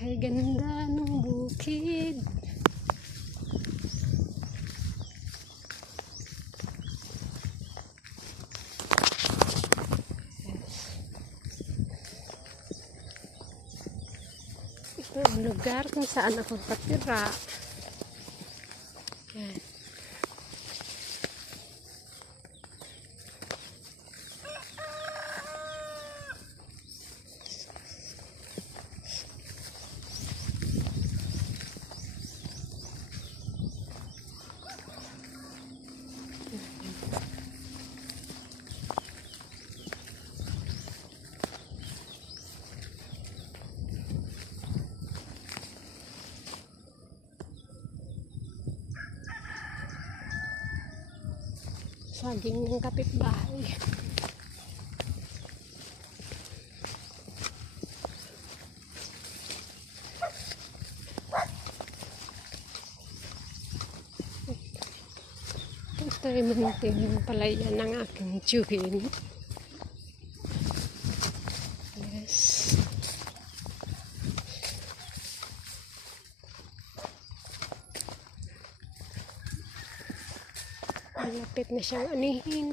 Ay, ganda ng bukid. Ito ang lugar kung saan ako patira. Yan. Saging ng kapitbahay. Ito ay munting palayan ng aking tiyuhin. Yes. Malapit na siyang anihin.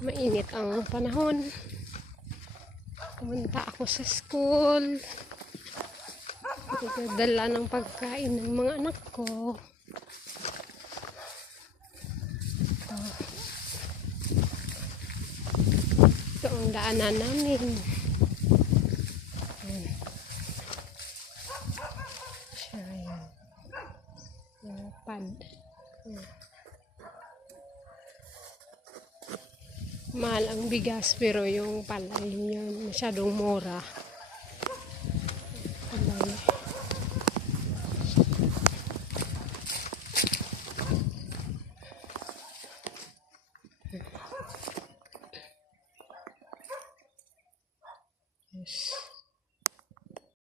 Mainit ang panahon. Pumunta ako sa school. Dala ng pagkain ng mga anak ko. Ito ang daanan namin. Siya yan. Pad. Mahal ang bigas pero yung palay yun masyadong mura.